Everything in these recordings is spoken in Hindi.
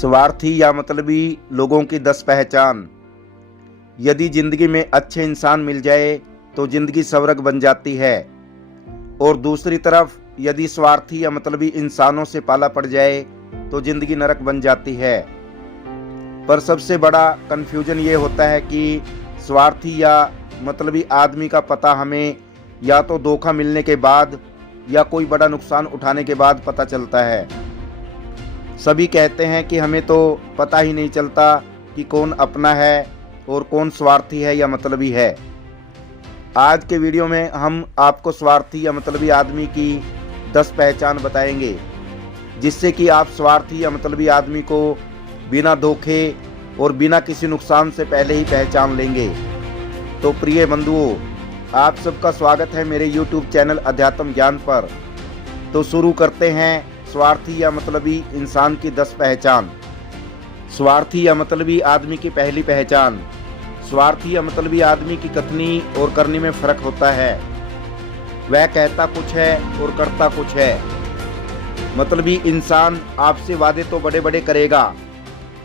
स्वार्थी या मतलबी लोगों की 10 पहचान। यदि जिंदगी में अच्छे इंसान मिल जाए तो जिंदगी स्वर्ग बन जाती है, और दूसरी तरफ यदि स्वार्थी या मतलबी इंसानों से पाला पड़ जाए तो जिंदगी नरक बन जाती है। पर सबसे बड़ा कन्फ्यूजन ये होता है कि स्वार्थी या मतलबी आदमी का पता हमें या तो धोखा मिलने के बाद या कोई बड़ा नुकसान उठाने के बाद पता चलता है। सभी कहते हैं कि हमें तो पता ही नहीं चलता कि कौन अपना है और कौन स्वार्थी है या मतलबी है। आज के वीडियो में हम आपको स्वार्थी या मतलबी आदमी की 10 पहचान बताएंगे, जिससे कि आप स्वार्थी या मतलबी आदमी को बिना धोखे और बिना किसी नुकसान से पहले ही पहचान लेंगे। तो प्रिय बंधुओं, आप सबका स्वागत है मेरे YouTube चैनल अध्यात्म ज्ञान पर। तो शुरू करते हैं स्वार्थी या मतलबी इंसान की 10 पहचान। स्वार्थी या मतलबी आदमी की पहली पहचान। स्वार्थी या मतलबी आदमी की कथनी और करनी में फर्क होता है। वह कहता कुछ है और करता कुछ है। मतलबी इंसान आपसे वादे तो बड़े बड़े करेगा,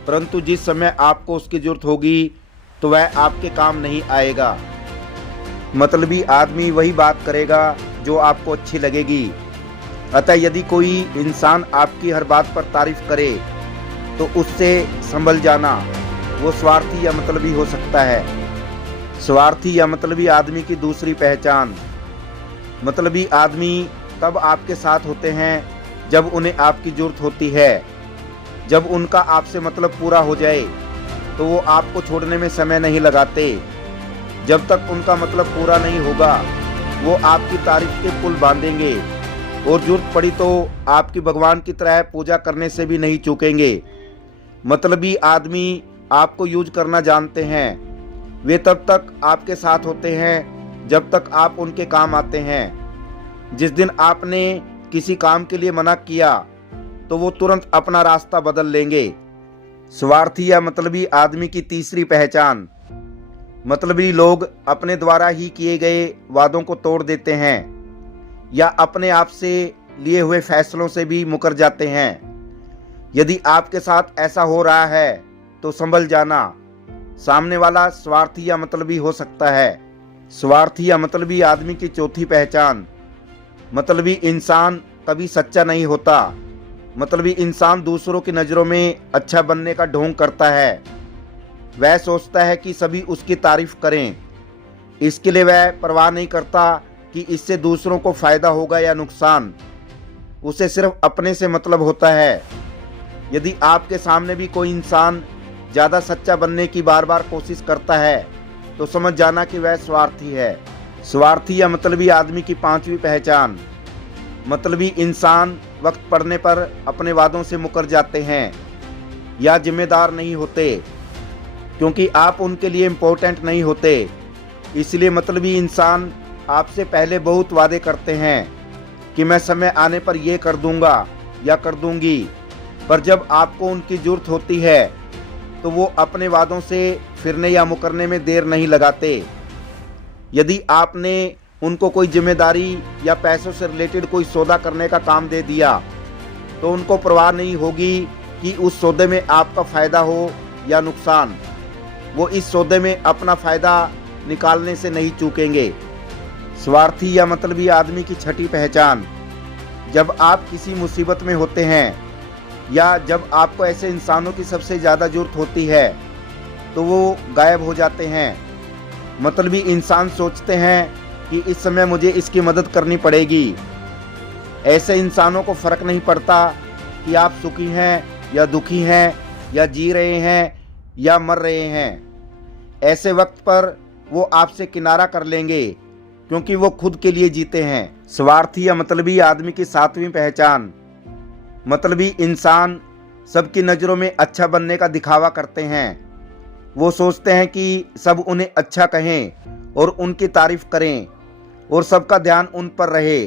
परंतु जिस समय आपको उसकी जरूरत होगी तो वह आपके काम नहीं आएगा। मतलबी आदमी वही बात करेगा जो आपको अच्छी लगेगी। अतः यदि कोई इंसान आपकी हर बात पर तारीफ करे तो उससे संभल जाना, वो स्वार्थी या मतलबी हो सकता है। स्वार्थी या मतलबी आदमी की दूसरी पहचान। मतलबी आदमी तब आपके साथ होते हैं जब उन्हें आपकी जरूरत होती है। जब उनका आपसे मतलब पूरा हो जाए तो वो आपको छोड़ने में समय नहीं लगाते। जब तक उनका मतलब पूरा नहीं होगा वो आपकी तारीफ के पुल बांधेंगे, और जरूरत पड़ी तो आपकी भगवान की तरह पूजा करने से भी नहीं चूकेंगे। मतलबी आदमी आपको यूज करना जानते हैं। वे तब तक आपके साथ होते हैं जब तक आप उनके काम आते हैं। जिस दिन आपने किसी काम के लिए मना किया तो वो तुरंत अपना रास्ता बदल लेंगे। स्वार्थी या मतलबी आदमी की तीसरी पहचान। मतलबी लोग अपने द्वारा ही किए गए वादों को तोड़ देते हैं या अपने आप से लिए हुए फैसलों से भी मुकर जाते हैं। यदि आपके साथ ऐसा हो रहा है तो संभल जाना, सामने वाला स्वार्थी या मतलबी हो सकता है। स्वार्थी या मतलबी आदमी की चौथी पहचान। मतलबी इंसान कभी सच्चा नहीं होता। मतलबी इंसान दूसरों की नज़रों में अच्छा बनने का ढोंग करता है। वह सोचता है कि सभी उसकी तारीफ करें। इसके लिए वह परवाह नहीं करता कि इससे दूसरों को फायदा होगा या नुकसान। उसे सिर्फ अपने से मतलब होता है। यदि आपके सामने भी कोई इंसान ज़्यादा सच्चा बनने की बार बार कोशिश करता है तो समझ जाना कि वह स्वार्थी है। स्वार्थी या मतलबी आदमी की पांचवी पहचान। मतलबी इंसान वक्त पड़ने पर अपने वादों से मुकर जाते हैं या जिम्मेदार नहीं होते, क्योंकि आप उनके लिए इम्पोर्टेंट नहीं होते। इसलिए मतलबी इंसान आपसे पहले बहुत वादे करते हैं कि मैं समय आने पर यह कर दूंगा या कर दूंगी, पर जब आपको उनकी जरूरत होती है तो वो अपने वादों से फिरने या मुकरने में देर नहीं लगाते। यदि आपने उनको कोई जिम्मेदारी या पैसों से रिलेटेड कोई सौदा करने का काम दे दिया तो उनको परवाह नहीं होगी कि उस सौदे में आपका फ़ायदा हो या नुकसान। वो इस सौदे में अपना फ़ायदा निकालने से नहीं चूकेंगे। स्वार्थी या मतलबी आदमी की छठी पहचान। जब आप किसी मुसीबत में होते हैं या जब आपको ऐसे इंसानों की सबसे ज़्यादा ज़रूरत होती है तो वो गायब हो जाते हैं। मतलबी इंसान सोचते हैं कि इस समय मुझे इसकी मदद करनी पड़ेगी। ऐसे इंसानों को फ़र्क नहीं पड़ता कि आप सुखी हैं या दुखी हैं या जी रहे हैं या मर रहे हैं। ऐसे वक्त पर वो आपसे किनारा कर लेंगे, क्योंकि वो खुद के लिए जीते हैं। स्वार्थी या मतलबी आदमी की सातवीं पहचान। मतलबी इंसान सबकी नज़रों में अच्छा बनने का दिखावा करते हैं। वो सोचते हैं कि सब उन्हें अच्छा कहें और उनकी तारीफ करें और सबका ध्यान उन पर रहे।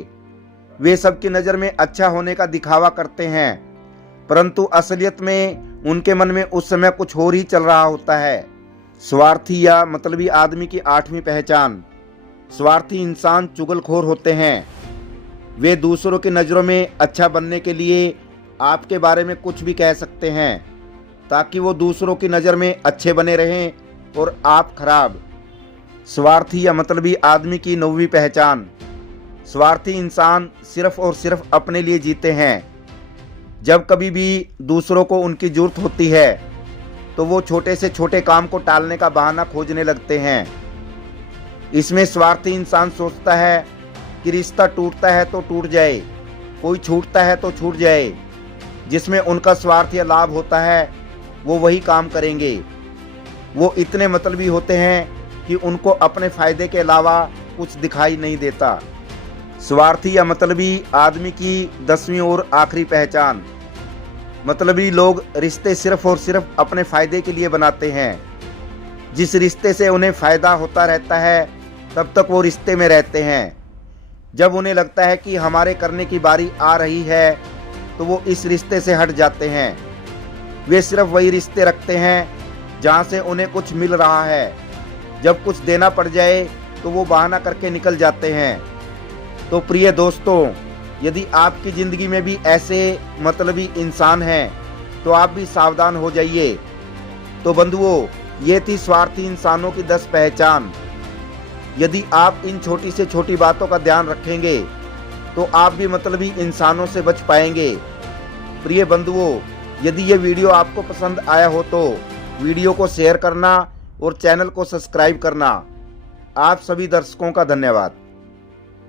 वे सबकी नज़र में अच्छा होने का दिखावा करते हैं, परंतु असलियत में उनके मन में उस समय कुछ और ही चल रहा होता है। स्वार्थी या मतलबी आदमी की आठवीं पहचान। स्वार्थी इंसान चुगलखोर होते हैं। वे दूसरों की नज़रों में अच्छा बनने के लिए आपके बारे में कुछ भी कह सकते हैं। ताकि वो दूसरों की नज़र में अच्छे बने रहें और आप खराब। स्वार्थी या मतलबी आदमी की 9वीं पहचान। स्वार्थी इंसान सिर्फ और सिर्फ अपने लिए जीते हैं। जब कभी भी दूसरों को उनकी जरूरत होती है तो वो छोटे से छोटे काम को टालने का बहाना खोजने लगते हैं। इसमें स्वार्थी इंसान सोचता है कि रिश्ता टूटता है तो टूट जाए, कोई छूटता है तो छूट जाए। जिसमें उनका स्वार्थ या लाभ होता है वो वही काम करेंगे। वो इतने मतलबी होते हैं कि उनको अपने फायदे के अलावा कुछ दिखाई नहीं देता। स्वार्थी या मतलबी आदमी की 10वीं और आखिरी पहचान। मतलबी लोग रिश्ते सिर्फ और सिर्फ अपने फायदे के लिए बनाते हैं। जिस रिश्ते से उन्हें फायदा होता रहता है तब तक वो रिश्ते में रहते हैं। जब उन्हें लगता है कि हमारे करने की बारी आ रही है तो वो इस रिश्ते से हट जाते हैं। वे सिर्फ वही रिश्ते रखते हैं जहाँ से उन्हें कुछ मिल रहा है। जब कुछ देना पड़ जाए तो वो बहाना करके निकल जाते हैं। तो प्रिय दोस्तों, यदि आपकी ज़िंदगी में भी ऐसे मतलबी इंसान हैं तो आप भी सावधान हो जाइए। तो बंधुओं, ये थी स्वार्थी इंसानों की 10 पहचान। यदि आप इन छोटी से छोटी बातों का ध्यान रखेंगे तो आप भी मतलबी इंसानों से बच पाएंगे। प्रिय बंधुओं, यदि ये वीडियो आपको पसंद आया हो तो वीडियो को शेयर करना और चैनल को सब्सक्राइब करना। आप सभी दर्शकों का धन्यवाद।